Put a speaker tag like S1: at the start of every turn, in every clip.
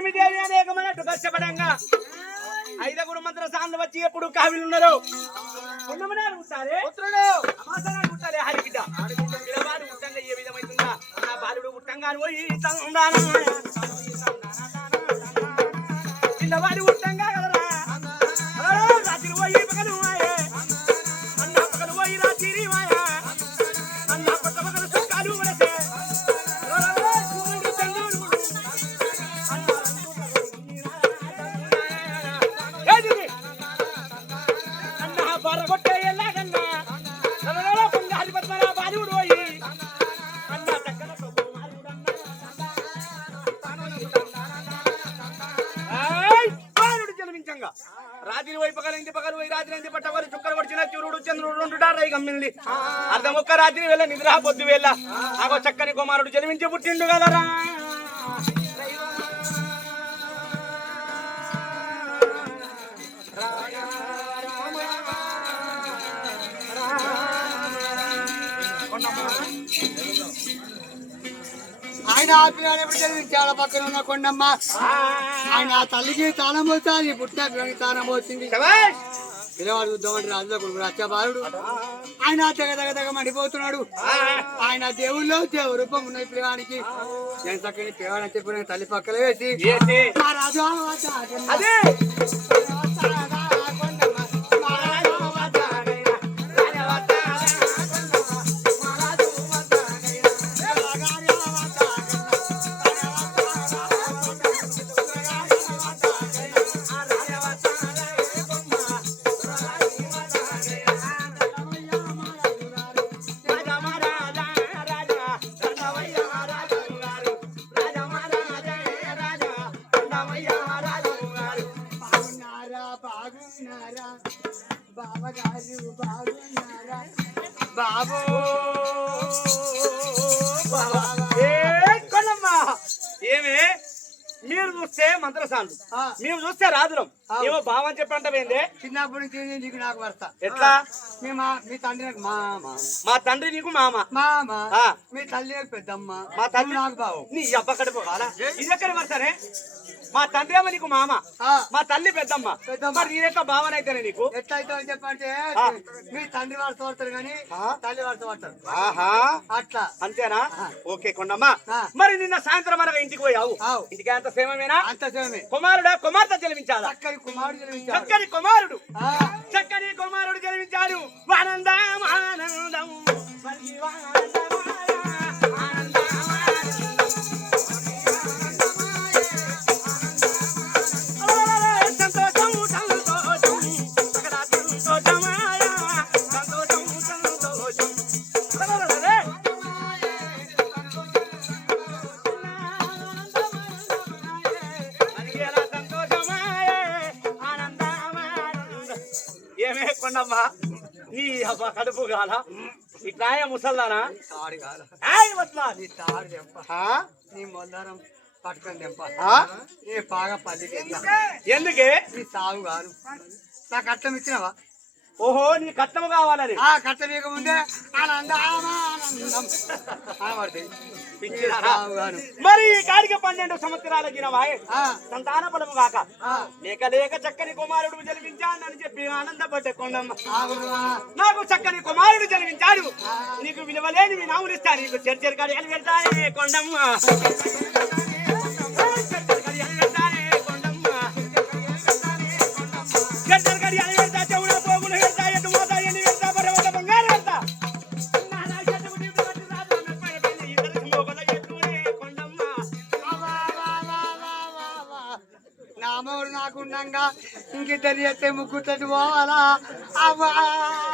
S1: లక్ష్మీదేవి అనేకమైనట్టు కష్టపడంగా ఐదుగురు మంత్ర సాంద్ర వచ్చి ఎప్పుడు కావిలు ఉన్నారు ఉంటారే అమాసనాడు ఉంటారే హరికిట పిల్లవాడు ఉట్టంగా ఏ విధమైతుందా? నా బాలుడు ఉట్టంగా పోయి పిల్లవాడు గమ్మింది అర్ధం ఒక్క రాత్రి వెళ్ళ నిద్ర పొద్దు వెళ్ళ ఆగో చక్కని కుమారుడు జన్మించి పుట్టిండు గలరా
S2: ఆయన ఆపినాడు ఎప్పుడు చదివించాడు పక్కన ఉన్న కొండమ్మ. ఆయన తల్లికి తాళం పోతుంది పుట్టిన తాళం పోతుంది! పిల్లవాడు చూద్దామంటే రాజులో కొడుకు రచ్చబాలుడు ఆయన తెగ తెగ తెగ మండిపోతున్నాడు. ఆయన దేవుళ్ళు దేవు రూపం ఉన్నది పిల్లవానికి. నేను చక్కని పిల్లవాడు అని చెప్పి నేను తల్లి పక్కన వేసి? మా రాజా
S1: చెప్పంటవేందే
S2: చిన్నప్పటి నుంచి నీకు నాకు వస్తా
S1: ఎట్లా?
S2: మీ మా మీ తండ్రి నాకు మామ.
S1: మా తండ్రి నీకు మామ?
S2: మామ. మీ తల్లి నాకు పెద్దమ్మ.
S1: మా తల్లి
S2: నాకు బావు.
S1: నీ అబ్బక్కడి పోవాలా ఇది ఎక్కడ వస్తానే మా తండ్రి ఏమో నీకు మామ. మా తల్లి పెద్దమ్మ. మరి నేనెక్క బావనైతేనే నీకు
S2: ఎట్లయితే అని చెప్పంటే. మీ తండ్రి వాడుతూ పడతారు కానీ. తల్లి వాడుతూ పడతారు అట్లా
S1: అంతేనా. ఓకే కొండమ్మా. మరి నిన్న సాయంత్రం అనగా ఇంటికి పోయావు. ఇంటికి అంత సేమమేనా
S2: అంత సేమే
S1: కుమారుడా కుమార్తె జన్మించాలా
S2: చక్కని కుమారుడు జన్మించాడు.
S1: చక్కని కుమారుడు. చక్కని కుమారుడు జన్మించాడు ఆనందం ఆనందం మరి కొండమ్మా నీ అబ్బ కడుపు కాల ఇట్లాయ ముసల్దానా
S2: నీ పట్టుకొని తెంప. పల్లికి
S1: ఎందుకే?
S2: నీ సాగు కాదు నా కట్టం ఇచ్చినవా?
S1: ఓహో నీ కట్టము కావాలని.
S2: ఆ కట్టం ఇక ముందే. ఆనందం ఆనందం. అనబడుతుంది నీ
S1: పిచ్చిదానా?
S2: సాగు కాదు
S1: మరి కాడికి పన్నెండు సంవత్సరాల గినవాయ్. సంతాన పడము కాక. లేక లేక చక్కని కుమారుడు జన్మించానని చెప్పి ఆనందపడ్డ కొండమ్మ. నాకు చక్కని కుమారుడు జన్మించాడు. నీకు విలువలేని మీ నాములు ఇస్తా నీకు చర్చలు కడియాలు పెడతానే కొండమ్మ.
S2: మూడు నాకుండంగా ఇంకిద్దరు చేస్తే ముగ్గురు పోవాలా అవ్వా అవ్వా, అవ్వా.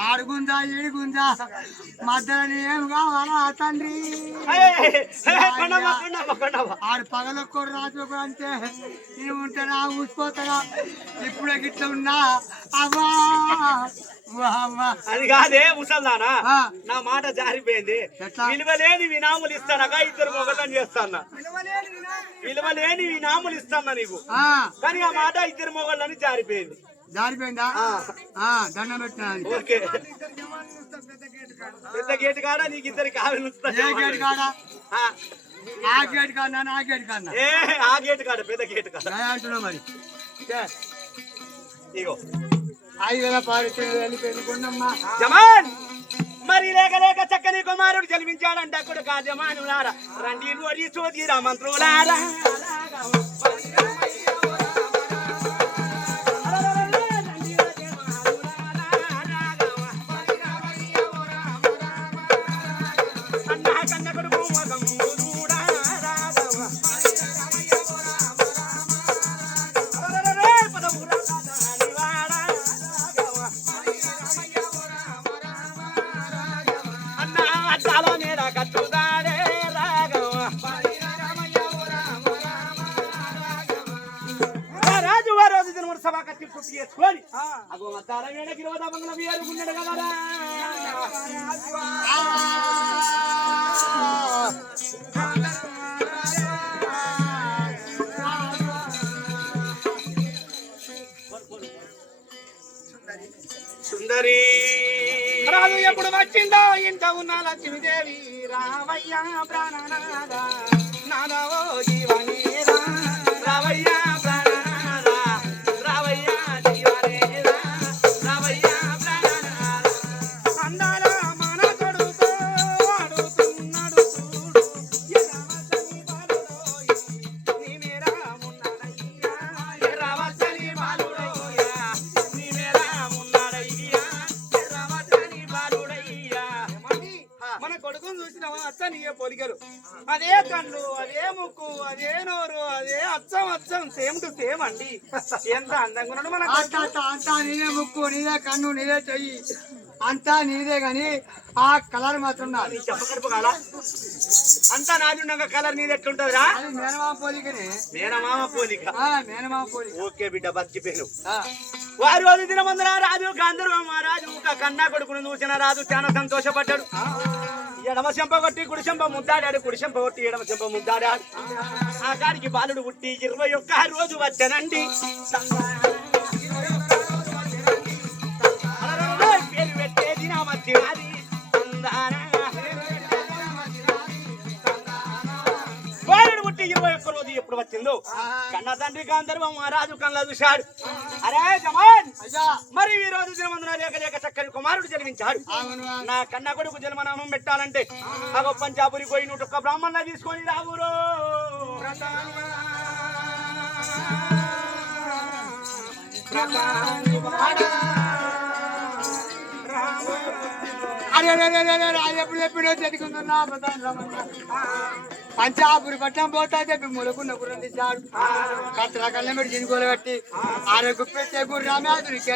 S2: ఆడుగుందా ఏడుగుందా మధ్యలో ఏం కావాలా తండ్రి? ఆడు పగలొక్కడు రాత్రి అంటే నేను ఉంటానా ఊసిపోతానా ఇప్పుడే గిట్ల ఉన్నా. అవ్వా.
S1: అది కాదే ముసల్దానా. నా మాట జారిపోయింది? విలువలేని వినాములు ఇస్తానగా ఇద్దరు మొగలని చేస్తాను విలువలేని వినాములు. ఇస్తాను నీకు. కానీ ఆ మాట ఇద్దరు మొగళ్ళని జారిపోయింది.
S2: జారిపోయిందా?
S1: ఆ.
S2: ఆ, దండం పెట్టినా
S1: ఓకే. పెద్ద గేటు కాడ? నీకు ఇద్దరికి కావాలి
S2: ఏ గేట్ కాడా? ఆ. గేట్ కన్నా నా గేట్ కన్నా
S1: ఏ ఆ గేట్ కాడ? పెద్ద గేట్ కాడ?
S2: నేను అంటున్నా మరి.
S1: ఇగో.
S2: ఐదు వేల
S1: జమాన్! మరి లేక లేక చక్కని కుమారుడు జన్మించాడంట అక్కడ కా జమానులారా. రండి నోడి చోది రామంత్రులారా అగో అద్దాల మీద గిరోద బంగ్ల వీరుకున్నాడు సుందరి. రాజు ఎప్పుడు వచ్చిందో ఇంత ఉన్న లక్ష్మీదేవి రామయ్య ప్రాణనాథ. ముక్కు
S2: నీదే కన్ను నీదే చెయ్యి అంతా నీదే గాని ఆ కలర్ మాత్రం నాది.
S1: అంతా నాది ఉండగా కలర్ నీది ఎట్లుంటదిరా?
S2: అది మేనమామ పోలికనే.
S1: మేనమామ పోలిక.
S2: ఆ మేనమామ పోలిక.
S1: ఓకే బిడ్డ బతికిపోయాను
S2: ఆ,
S1: వారి రోజు దినమందున రాజు గాంధర్వ మహారాజు ఒక కన్నా కొడుకును చూసిన రాజు చాలా సంతోషపడ్డాడు. ఎడమ చెంప కొట్టి కుడి చెంప ముద్దాడాడు కుడి చెంప కొట్టి ఎడమ చెంప ముద్దాడాడు. ఆ గారికి బాలుడు పుట్టి ఇరవై ఒక్క రోజు వచ్చానండి. ఎప్పుడు వచ్చిందో? కన్న తండ్రి గాంధర్వ మహారాజు కళ్ళ చూశాడు. అరే జమాన్ మరి ఈ రోజు దినమందున లేక లేక చక్కని కుమారుడు జన్మించాడు. నా కన్న కొడుకు జన్మనామం పెట్టాలంటే అగో పంచాపురి పోయి నూట ఒక్క బ్రాహ్మణ తీసుకొని రావురో!
S2: అరే ఎప్పుడు ఎప్పుడో చదువుకుంటున్నా పంచాపురి పట్టణం పోతా చెప్పి ములకున్న గుర్రం తీశాడు కత్తరా కళ్ళ పెట్టి చినుకోలు కట్టి ఆరోగ్య పెట్టే గుర్రు రామేదుడికి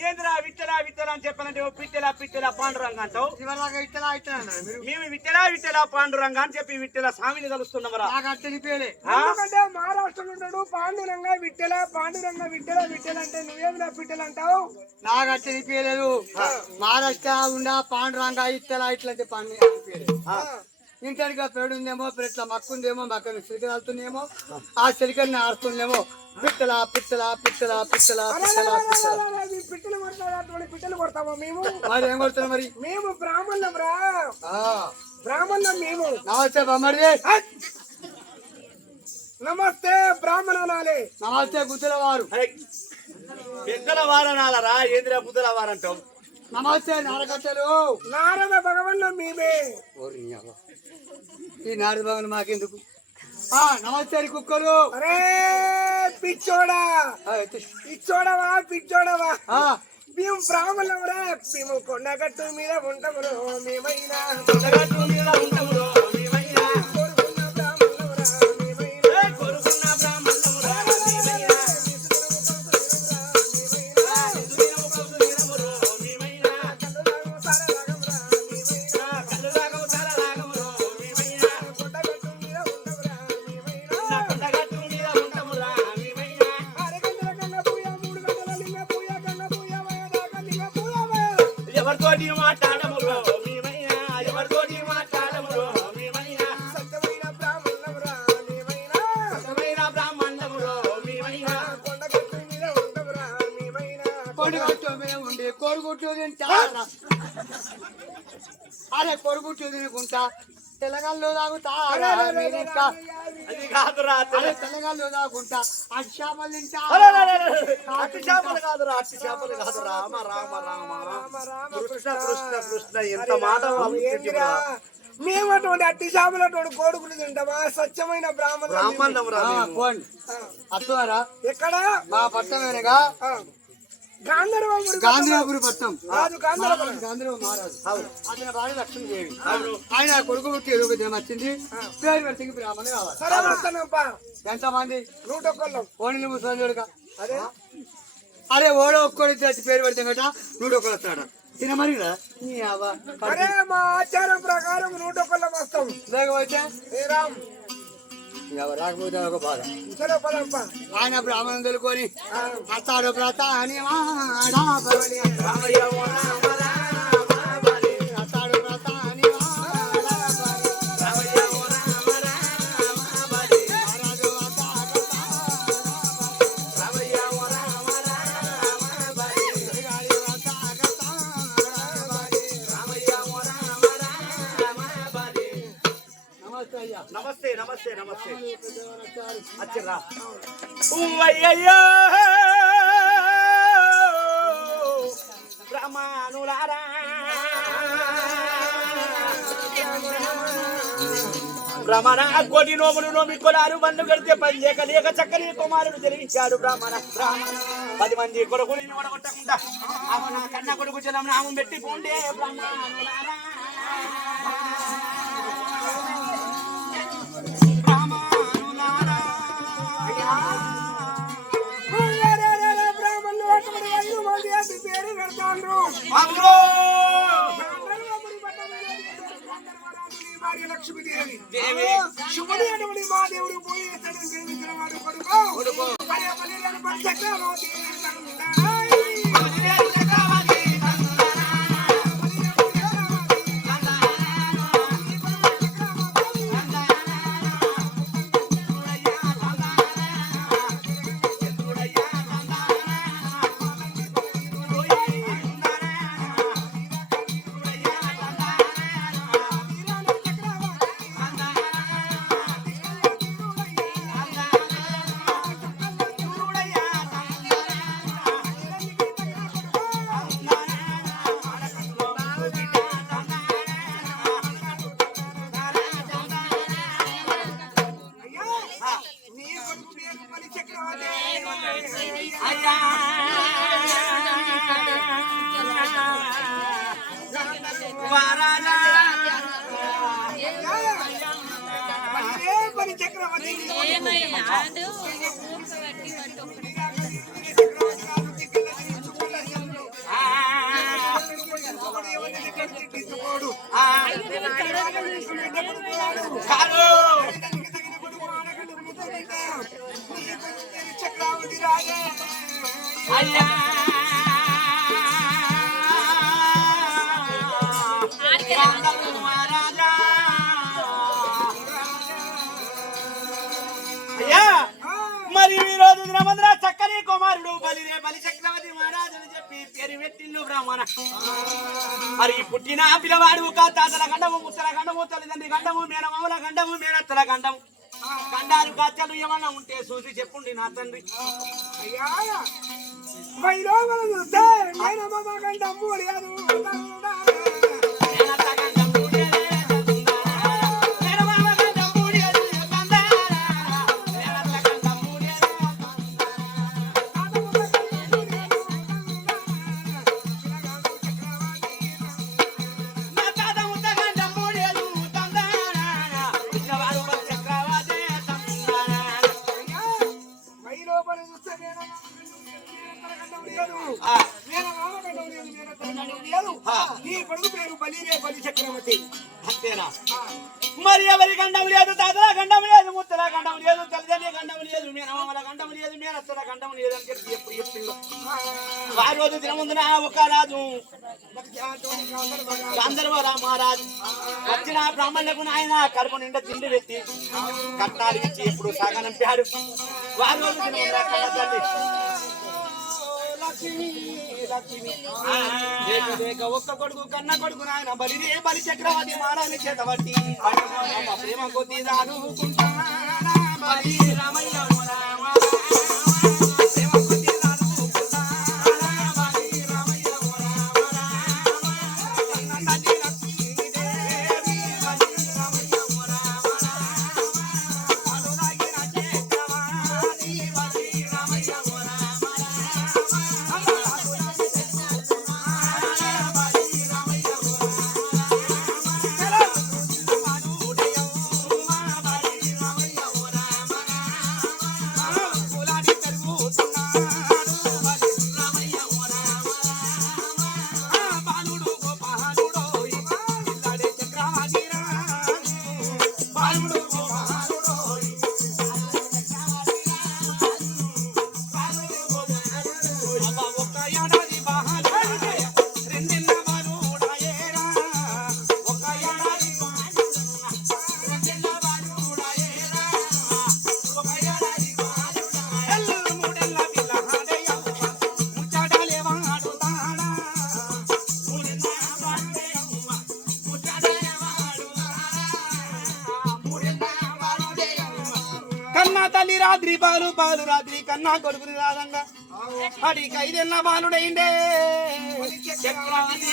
S1: ఏందిరా విట్టలా విట్టలా అని చెప్పాలంటే ఓ పిట్టలా పిట్టలా పాండురంగ అంటావు?
S2: ఇట్టలా అన్నారు మీరు.
S1: మేము విట్టలా విట్టలా పాండురంగ అని చెప్పి విట్టల స్వామిని కలుస్తున్నామరా.
S2: నాకు అట్టని పేలే
S3: ఎందుకంటే మహారాష్ట్రలో ఉంటాడు పాండురంగ విట్టెల పాండురంగ విట్టెల విట్టెల అంటే నువ్వేమి నా పిట్టెలు అంటావు?
S2: నాకు పేలేదు మహారాష్ట్ర ఉండా పాండురంగా ఇట్టలా ఇట్లా చెప్పి పేలే ఇంటర్గా పేడుందేమో ఇట్లా మక్కుందేమో మక్కని సిలికలు వెళ్తుందేమో ఆ సిలికల్ని ఆడుతుందేమో. పిట్టల పిట్టల పిట్టల పిట్టల పిట్టల పిట్టల.
S3: కొడతామా మేము?
S2: మరి ఏం కొడుతున్నా మరి?
S3: మేము బ్రాహ్మణులం రా.
S2: ఆ,
S3: బ్రాహ్మణులం మేము.
S2: నమస్తే బొమ్మడి.
S3: నమస్తే బ్రాహ్మణ అనాలి
S2: నమస్తే గుద్దుల వారు
S1: అరే, పెద్దల వారనాలరా ఏందిరా బుద్ధల వారంటావు
S2: నమస్తే నారకట్టెలు
S3: నారద భగవన్ మేమే.
S2: ఓరి. ఈ నారద భవన్ మాకెందుకు? ఆ, నమస్తే కుక్కలు.
S3: అరే పిచ్చోడా. పిచ్చోడవా పిచ్చోడవా?
S2: ఆ,
S3: మేము బ్రాహ్మణులరా మేము కొండగట్టు మీద ఉంటాము మేమైనా
S1: కొండగట్టు మీద ఉంటామురో. కొడుగుట్టు
S2: తింటారా అరే కొడుగుట్టు తినుకుంటా తెల్లగాల్లో తాగుతా
S1: అది కాదురా
S2: అరే తెల్లగాల్లో తాగుకుంటా అటు చేపలు తింటా
S1: అట్టి చేపలు కాదురా అట్టి చేపలు కాదు రామ రామ రామ కృష్ణ కృష్ణ కృష్ణ ఎంత మాట.
S3: మేము అటువంటి అట్టి చేపలు అటువంటి కోడుకులు తింటామా స్వచ్ఛమైన బ్రాహ్మణ.
S2: పోండి అత్తారా
S3: ఎక్కడ
S2: మా పట్టమేనగా
S3: ఆ, గాంధర్వపురి
S2: పట్టం మహారాజు. అతని భార్య లక్ష్మీదేవి. ఆయన కొడుకు పుట్టి ఏదో ఒక దినం వచ్చింది పేరు బ్రాహ్మణ కావాలి.
S3: వస్తానప్పా
S2: ఎంతమంది?
S3: నూట ఒక్కళ్ళం
S2: ఓణి ముసలిడుగా
S3: అదే.
S2: అరే ఓడో ఒక్కడి పేరు పెడితే గట నూట ఒక్కడు వస్తాడు? తిన మరి కదా. నీ అవ్వ.
S3: అరే మా ఆచారం ప్రకారం నూట ఒక్కళ్ళం వస్తాం.
S2: లేకపోతే? రాకపోతే ఒక బాధ ఆయన బ్రాహ్మణం తెలుకొని
S3: ఆ,
S2: అత్తాడు ప్రతాని.
S1: రామయ్య కోటి నోములు నోమి కొలారు బండ్లు కడితే పని లేక లేక చక్కని కుమారుడు జరిగించాడు బ్రాహ్మణ బ్రాహ్మణ. పది మంది కొడుకులు ఓడగొట్టకుండా అవన కన్న కొడుకు జలం నామం పెట్టి పోండే
S3: బ్రాహ్మణులు పేరు పెడతాండ్రు
S1: అమ్మో!
S3: గాంధర్వపురి పట్టణంలో గాంధర్వరాజు నీ భార్య లక్ష్మీదేవి
S1: దేవి
S3: శుభుడి అటువంటి మా దేవుడు పోయి జన్మించిన వాడు కొడుకు
S1: కొడుకు.
S3: పదే చక్రవర్తి
S1: అయ్యా వారాలా
S3: పదే పది చక్రవర్తి
S1: కాదు కుమారుడు బలిరే బలి చక్రవర్తి మహారాజు. అని చెప్పి పేరు పెట్టిండు బ్రాహ్మణ. మరి పుట్టిన పిల్లవాడు ఒక తాతల గండము ముత్తల గండము తల్లిదండ్రి గండము మేనమామల గండము మేనత్తల గండము గండాలు కచ్చలు ఏమన్నా ఉంటే చూసి చెప్పుండి నా తండ్రి.
S3: అయ్యా వైలోపల చూస్తే నేను లేదు
S1: వచ్చిన బ్రాహ్మణులకు ఆయన కడుపు నిండా తిండి పెట్టి కట్నాలు ఇచ్చి ఎప్పుడు సాగనంపాడు వారు ఒక్క కొడుకు కన్న కొడుకు నాయన బలిదే బలి చక్రవర్తి మానవుని చేతబట్టి అమ్మ ప్రేమ కొద్ది దాడుకుంటానా రామయ్య. పాలు పాలు రాత్రి కన్నా కొడుకుని రాదంగా. అడికి ఐదెన్న బాలుడైండే చక్రవర్తి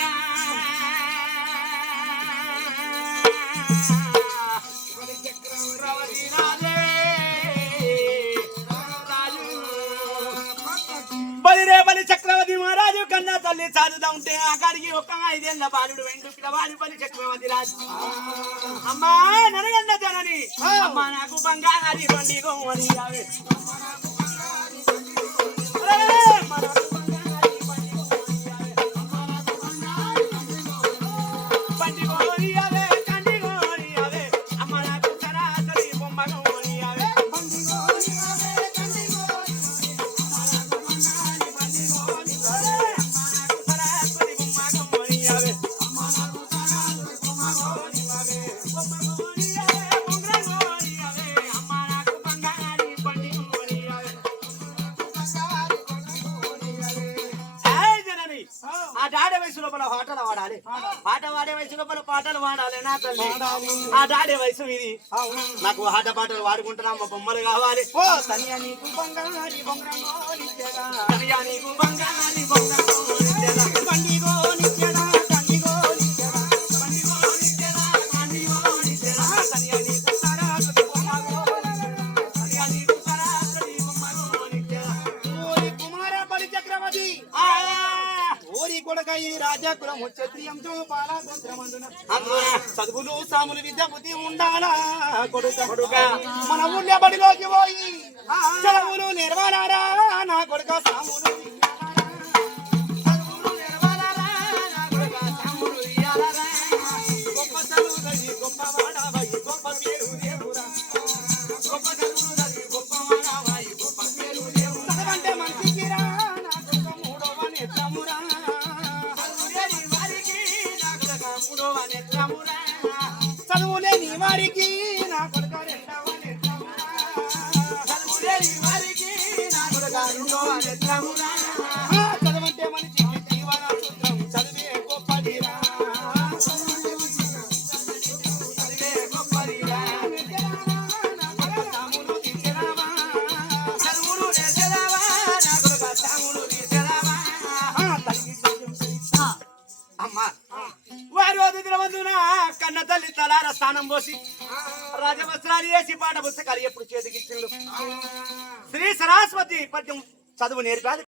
S1: కన్నా తల్లి చదువుతా ఉంటే అక్కడికి ఒక్క ఐదేళ్ళ బాలుడు వెండు పిల్లవాడి బలి చక్రవర్తి రాజు అమ్మా నరగండ జనని అమ్మా నాకు బంగారి బండి గోమని డాడే వయసు లోపల పాటలు పాడాలి. పాట పాడే వయసు లోపల పాటలు పాడాలి నా తల్లి. ఆ డాడే వయసు ఇది. నాకు ఆట పాటలు పాడుకుంటున్నా మా బొమ్మలు కావాలి. ఓ తనియా నీకు బంగారి బొంగరంగో నిత్యగా. తనియా నీకు బంగారి బొంగరంగో చక్రవర్తి ఓరి కొడక ఈ రాజాకులం క్షత్రియంతో చదువులు సాములు విద్య బుద్ధి ఉండాలా? కొడుక కొడుక మన ఊళ్ళో బడిలోకి పోయి. చదువులు నా కొడుక సాములు చదువులేని వారికి పాట పుస్తకాలు ఎప్పుడు చేతికిచ్చిండు శ్రీ సరస్వతి పద్యం చదువు నేర్పాలి